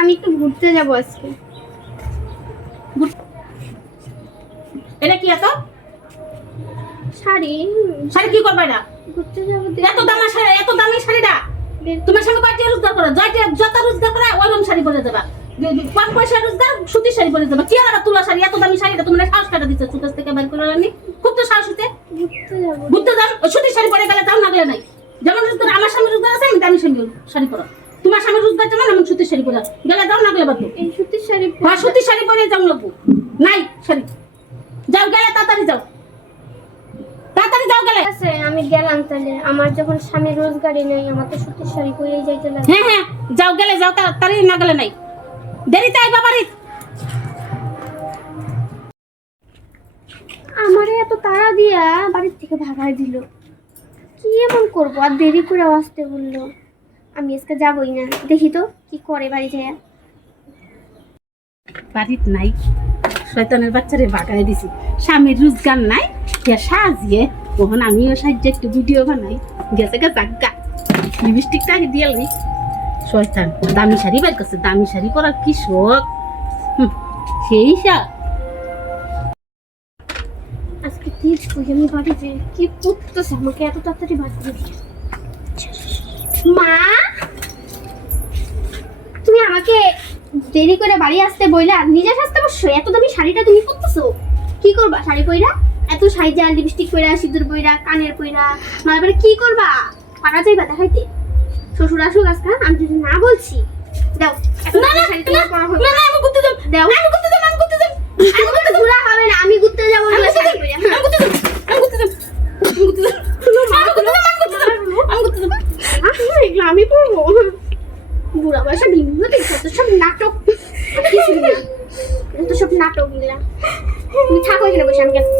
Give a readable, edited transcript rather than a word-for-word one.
আমি একটু ঘুরতে যাব আজকে। এটা কি এত শাড়ি শাড়ি কি করবে না? ঘুরতে যাব। এত দামি শাড়ি, এত দামি শাড়িটা তোমার সঙ্গে কয়টা রোজগার করো? যত রোজগার করে ওরকম শাড়ি পরে যাবা। কম পয়সা রোজগার সুতির শাড়ি পরে যাবা। কি আর তুলা শাড়ি, এত দামি শাড়িটা তোমরা সাহস কাটা দিচ্ছ সুতাস থেকে বের করে আনি? খুব তো সাহস হতে ঘুরতে যাব। ঘুরতে যাও, সুতির শাড়ি পরে গেলে তাও না গেলে নাই। যেমন রোজগার আমার সামনে রোজগার আছে, আমি দামি শাড়ি পরো। তোমার সামনে রোজগার যেমন আমি সুতির শাড়ি পরে গেলে দাও না গেলে বাদ। এই সুতির শাড়ি হ্যাঁ সুতির শাড়ি পরে যাও লাগবো। নাই শাড়ি, যাও গেলে তাড়াতাড়ি যাও, তাড়াতাড়ি যাও গেলে। আছে আমি গেলাম তাহলে। আমার যখন স্বামী রোজগারই নেই, আমার তো সুতির শাড়ি পরেই যাইতে লাগে। হ্যাঁ হ্যাঁ যাও গেলে যাও, তাড়াতাড়ি না গেলে নাই। দেরিতে আইবা বাড়ি। আমারে এত তাড়া দিয়া বাড়ির থেকে ভাগাই দিল। কি এমন করবো, আর দেরি করে আসতে বললো। আমি আজকে যাবই না, দেখি তো কি করে বাড়ি যায়। বাড়িতে নাই, শয়তানের বাচ্চারে ভাগাই দিছি। স্বামীর রোজগার নাই, কে সাজিয়ে তখন আমিও সাহায্যে একটু ভিডিও বানাই। গেছে গা জাগা লিপস্টিকটা দিয়ে লাই। শয়তান দামি শাড়ি বের করছে, দামি শাড়ি পরার কি শখ। সেই শাক আজকে তিজ কই, আমি বাড়িতে কি করতেছে আমাকে এত তাড়াতাড়ি বাড়ি দিয়ে। মা, তুমি আমাকে দেরি করে বাড়ি আসতে বইলা, নিজে সাজতে বসছো। এত দামি শাড়িটা তুমি পরতেছো, কি করবা শাড়ি পইরা? এত সাইজা লিপস্টিক পইরা, সিঁদুর পইরা, কানের পইরা, মালাবারে কি করবা? পাড়া যাইবা দেখাইতে? শ্বশুর আসুক আজকে, আমি যদি না বলছি। দাও এত দামি শাড়ি তোমার পরা হবে না। আমি ঘুরতে যাব, দাও। আমি ঘুরতে যাব, আমি ঘুরতে যাব, আমি ঘুরতে ঘোরা হবে না, আমি ঘুরতে যাবো না শাড়ি পইরা। আমি ঘুরতে যাব, আমি ঘুরতে যাব, আমি ঘুরতে যাব, আমি ঘুরতে যাব। এগুলো আমি পড়বো? বুড়া বয়সে বিভিন্ন দেখছো তো, সব নাটক। কিছু না, এটা তো সব নাটক। এগুলা তুমি থাকো এখানে বসে, আমি গেলাম।